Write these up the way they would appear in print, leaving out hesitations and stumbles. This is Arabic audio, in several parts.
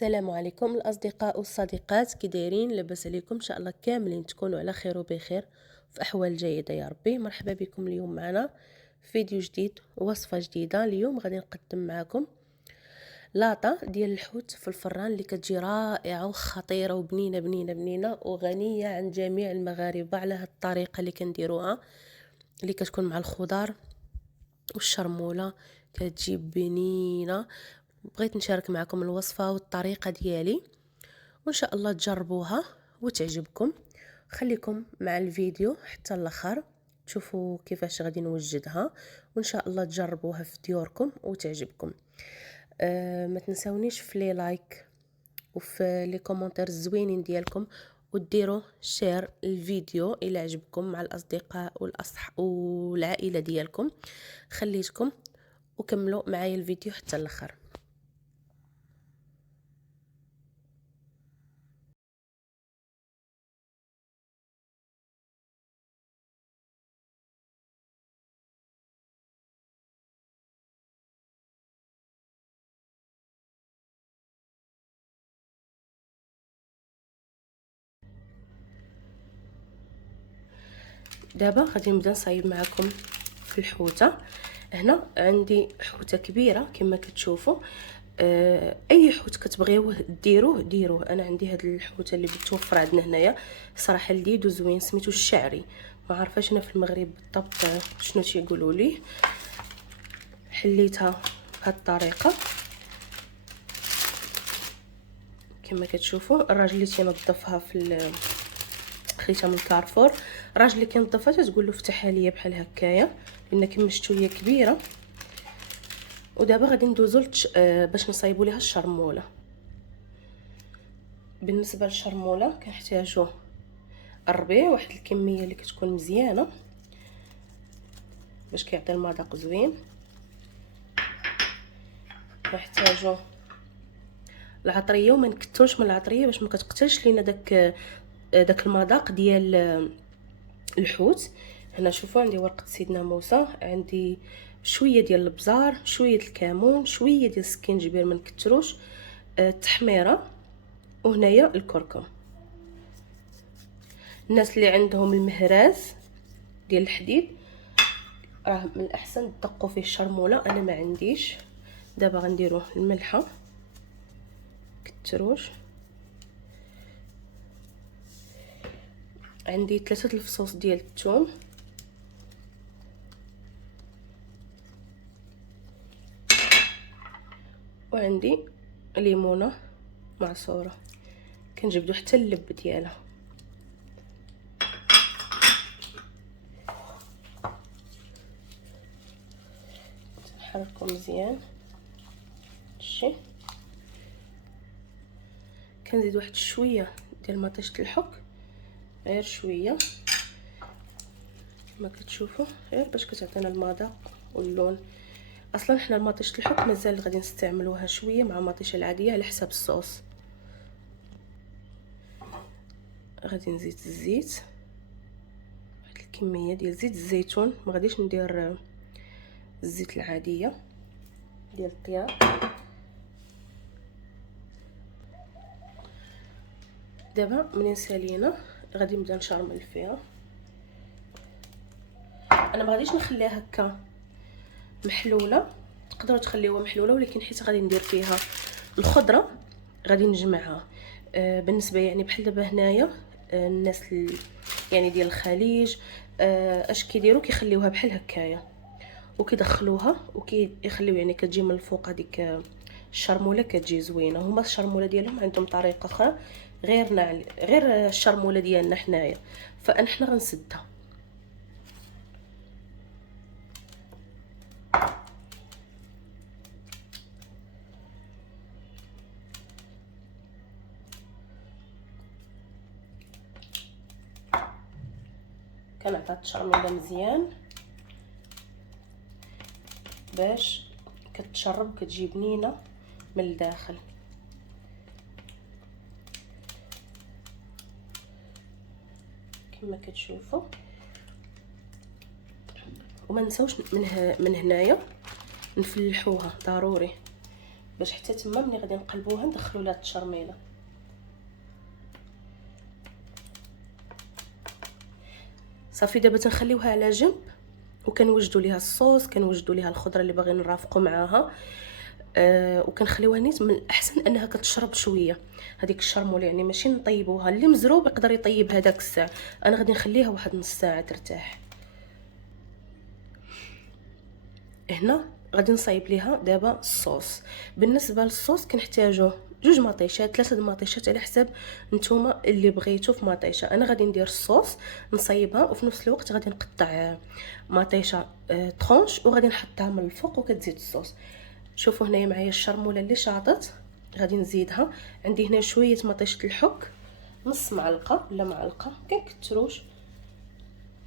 السلام عليكم الاصدقاء والصديقات، كي دايرين؟ لاباس عليكم؟ ان شاء الله كاملين تكونوا على خير وبخير في احوال جيده يا ربي. مرحبا بكم اليوم معنا في فيديو جديد ووصفه جديده. اليوم غادي نقدم معكم لاطه ديال الحوت في الفران اللي كتجي رائعه وخطيره وبنينه بنينه بنينه وغنيه عن جميع المغاربه على هاد الطريقه اللي كنديروها، اللي كتكون مع الخضار والشرموله، كتجي بنينه. بغيت نشارك معكم الوصفه والطريقه ديالي، وان شاء الله تجربوها وتعجبكم. خليكم مع الفيديو حتى الاخر تشوفوا كيفاش غادي نوجدها، وان شاء الله تجربوها في ديوركم وتعجبكم. ما تنساونيش في لي لايك وفي لي كومونتير الزوينين ديالكم، وديروا شير الفيديو الى عجبكم مع الاصدقاء والعائله ديالكم. خليتكم وكملوا معايا الفيديو حتى الاخر. دابا غادي نبدا نصايب معكم في الحوته. هنا عندي حوته كبيره كما كتشوفوا. اي حوت كتبغيوه ديروه. انا عندي هاد الحوته اللي بتوفر عندنا هنايا صراحه لذيذ وزوين، سميتو الشعري. ما عارفاش انا في المغرب بالضبط شنو تيقولوا ليه. حليتها بهاد الطريقه كما كتشوفوا. الراجل اللي تينظفها خديتها من كارفور. الراجل اللي كينظفها تتقول له فتحها ليا بحال هكايا، لان كما شفتوا هي كبيره. ودابا غادي ندوزو باش نصايبوا ليها الشرموله. بالنسبه للشرموله كنحتاجو الربيع، واحد الكميه اللي كتكون مزيانه باش كيعطي المذاق زوين. كنحتاجو العطريه، وما نكثرش من العطريه باش ما كتقتلش لينا داك المذاق ديال الحوت. هنا شوفوا عندي ورقه سيدنا موسى، عندي شويه ديال البزار، شويه الكمون، شويه ديال السكينجبير ما نكثروش، التحميره، وهنايا الكركم. الناس اللي عندهم المهراز ديال الحديد راه من الاحسن تدقوا فيه الشرموله، انا ما عنديش. دابا غنديروا الملحه، كثروش. عندي 3 الفصوص ديال الثوم، وعندي ليمونه معصوره كنجبدو حتى اللب ديالها. نحركو مزيان. شتي كنزيد واحد شويه ديال مطيشه الحك، غير شويه كما كتشوفوا، غير باش كتعطينا المذاق واللون. اصلا حنا مطيشه الحك مازال غادي نستعملوها شويه مع المطيشه العاديه على حساب الصوص. غادي نزيد الزيت، واحد الكميه ديال زيت الزيتون، ما غاديش ندير الزيت العاديه ديال الطياب. دابا منين سالينا غادي نبدا نشرمل فيها. انا ما غاديش نخليها هكا محلوله، تقدروا تخليوها محلوله، ولكن حيت غادي ندير فيها الخضره غادي نجمعها. بالنسبه يعني بحال دابا هنايا الناس يعني ديال الخليج اش كيديروا؟ كيخليوها بحال هكايا وكيدخلوها وكيخليو يعني كتجي من الفوق هذيك الشرموله كتجي زوينه. هما الشرموله ديالهم عندهم طريقه اخرى غير الشرموله ديالنا حنايا، فاحنا غنسدها. كنعطيها التشرميله مزيان باش كتشرب كتجي بنينه من الداخل. كما كتشوفوا. وما نساوش من هنايا نفلحوها ضروري باش حتى تما ملي غادي نقلبوها ندخلوا لها التشرميله. صافي دابا تنخليوها على جنب وكنوجدوا ليها الصوص، كنوجدوا ليها الخضره اللي باغيين نرافقوا معاها. وكنخليوها نيت. من الاحسن انها كتشرب شويه هذيك الشرموله، يعني ماشي نطيبوها. اللي مزروب يقدر يطيب هذاك الساعه، انا غادي نخليها واحد نص ساعه ترتاح. هنا غادي نصايب ليها دابا الصوص. بالنسبه للصوص كنحتاجو 2 مطيشات 3 مطيشات على حساب نتوما اللي بغيتو في مطيشه. انا غادي ندير الصوص نصايبها، وفي نفس الوقت غادي نقطع مطيشه طرونش وغادي نحطها من الفوق وكتزيد الصوص. شوفوا هنايا معايا الشرموله اللي شاطت غادي نزيدها. عندي هنا شويه مطيشه الحك، نص معلقه ولا معلقه، كنكثروش.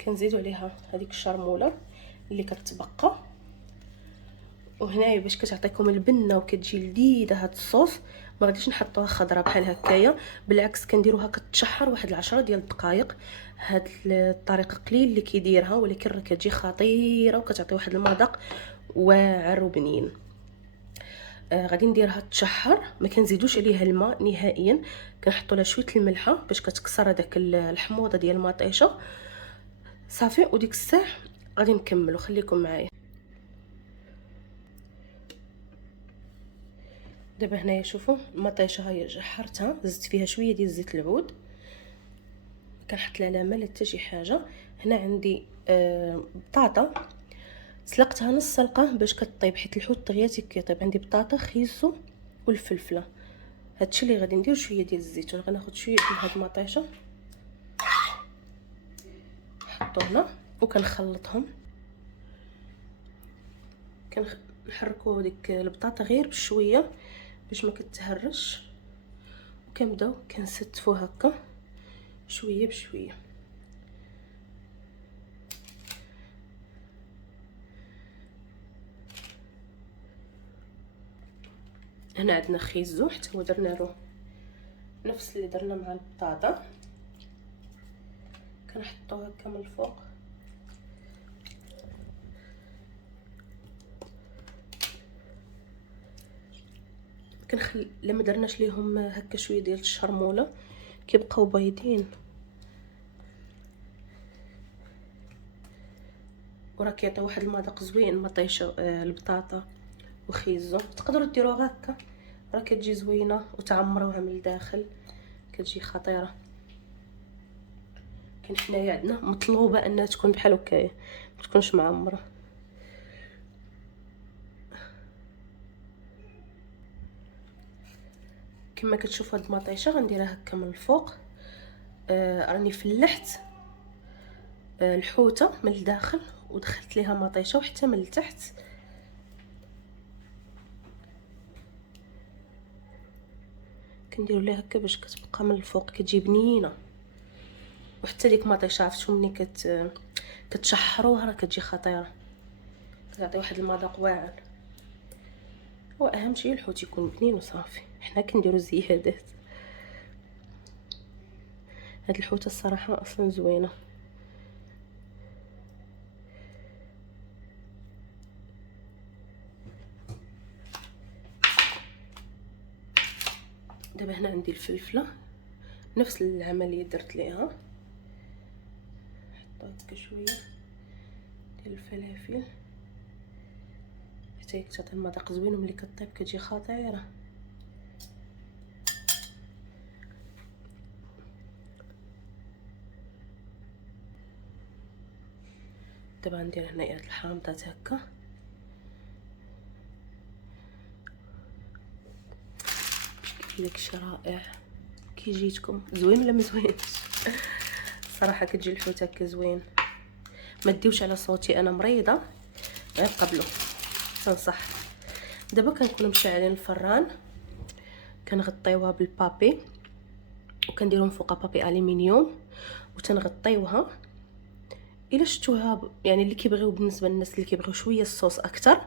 كنزيدوا عليها هذيك الشرموله اللي كتبقى. وهنايا باش كتعطيكم البنه وكتجي لذيذه هاد الصوص ما غاديش نحطوها خضره بحال هكايا، بالعكس كنديروها كتشحر واحد 10 ديال الدقائق. هاد الطريقه قليل اللي كيديرها، ولكن راه كتجي خطيره وكتعطي واحد المذاق واعر وبنين. غادي نديرها تشحر، ما كنزيدوش عليها الماء نهائيا. كنحطوا لها شويه الملحه باش كتكسر هذاك الحموضه ديال المطيشه. صافي وديك الساعه غادي نكملوا، خليكم معايا. دابا هنايا شوفوا المطيشه هاي جحرتها، زدت فيها شويه ديال زيت العود، كنحط لها لا مال حتى شي حاجه. هنا عندي بطاطا سلقتها نص سلقه باش كطيب، حيت الحوت طغياتي كيطيب. عندي بطاطا خيزو والفلفله. هادشي اللي غادي ندير. شويه ديال الزيتون، غناخذ شويه ديال هاد المطيشه نحطو هنا وكنخلطهم. كنحركوا ديك البطاطا غير بشويه باش ما كتهرش، وكنبداو كنستفو هكا شويه بشويه. هنا عندنا خيزو حتى هو درنا له نفس اللي درنا مع البطاطا، كنحطو هكا من الفوق. كنخلي لما درناش ليهم هكا شويه ديال الشرموله كيبقاو بايضين، وراه كيعطي واحد المذاق زوين. مطيشه البطاطا وخيزو تقدروا ديروها هكا، راه كتجي زوينه وتعمروها من الداخل كتجي خطيره. كاين حنايا عندنا مطلوبه انها تكون بحال هكايا، ما تكونش معمره. كما كتشوفوا هاد المطيشه غنديرها هكا من الفوق. راني فلحت الحوته من الداخل ودخلت ليها مطيشه وحتى من التحت. كنديروا ليها هكا باش كتبقى من الفوق كتجي بنينه. وحتى ديك مطيشه عرفتوا ملي كتشحروها راه كتجي خطيره، كتعطي واحد المذاق واعر. واهم شيء الحوت يكون بنين وصافي. حنا كنديروا زيادات. هاد الحوته الصراحه اصلا زوينه. دابا هنا عندي الفلفله نفس العمليه درت ليها. حطيت شويه ديال الفلافل حتى كتعطي المذاق زوين، وملي كطيب كتجي خطيره. دابا ندير هنايا هاد الحامضات هكا. داكشي رائع. كي جيتكم زوين ولا مزوينش؟ صراحه كتجي الحوت هكا زوين. ما ديوش على صوتي، انا مريضه غير قبلوا تنصح. دابا كنكونوا مشعلين الفران، كنغطيوها بالبابي وكنديرهم فوقها بابي الومنيوم وتنغطيوها. الا شفتوها يعني اللي كيبغيو، بالنسبه للناس اللي كيبغيو شويه الصوص اكثر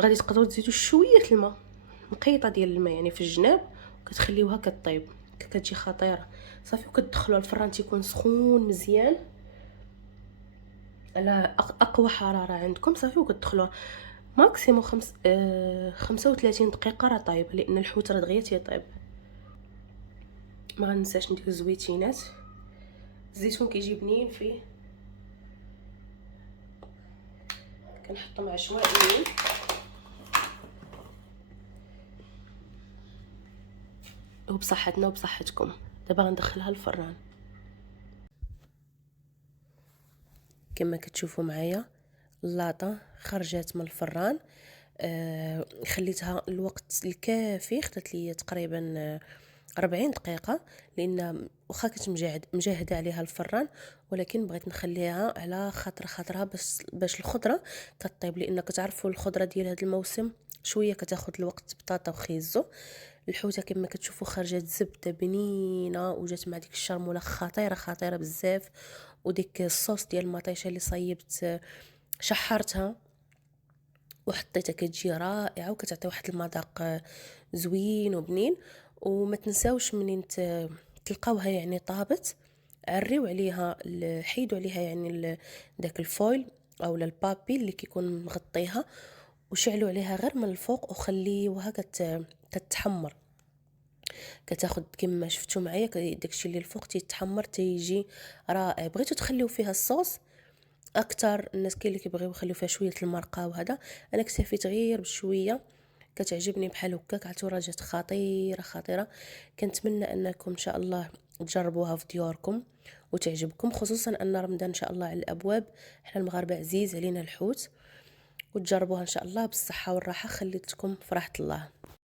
غادي تقدروا تزيدوا شويه الماء، مقيطه ديال الماء يعني في الجناب، وكتخليوها كطيب كتجي خطيره. صافي وكتدخلوا الفران تيكون سخون مزيان على اقوى حراره عندكم. صافي وكتدخلوها ماكسيموم 35 دقيقه راه طايب، لان الحوت راه دغيا تيطيب. ما غننساش ندير الزويتينات، الزيتون كيجي بنين فيه، كنحطهم عشوائيين. وبصحتنا وبصحتكم. دابا غندخلها الفران. كما كتشوفوا معايا اللاطه خرجت من الفران. خليتها الوقت الكافي، خدت لي تقريبا 40 دقيقه، لان واخا كنت مجهده عليها الفران، ولكن بغيت نخليها على خاطرها باش الخضره كطيب، لان كتعرفوا الخضره ديال هذا الموسم شويه كتاخذ الوقت، بطاطا وخيزو. الحوته كما كتشوفوا خرجت زبده بنينه، وجات مع ديك الشرموله خطيره بزاف، وديك الصوص ديال المطيشه اللي صيبت شحرتها وحطيتها، كتجي رائعه وكتعطي واحد المذاق زوين وبنين. وما تنساوش منين تلقاوها يعني طابت، عريو عليها حيدوا عليها يعني داك الفويل او البابي اللي كيكون مغطيها، وشعلوا عليها غير من الفوق وخليوها كتحمر. كتاخد كما شفتوا معايا داكشي اللي الفوق تيتحمر تيجي رائع. بغيتو تخليو فيها الصوص اكثر، الناس كاين اللي كيبغيو يخليو فيها شويه المرقه وهذا، انا اكتفيت غير بشويه. كتعجبني بحال هكا، عرفتوا راه جات خطيره. كنتمنى انكم ان شاء الله تجربوها في ديوركم وتعجبكم، خصوصا ان رمضان ان شاء الله على الابواب. احنا المغاربه عزيز علينا الحوت، وتجربوها ان شاء الله بالصحه والراحه. خليتكم في راحه الله.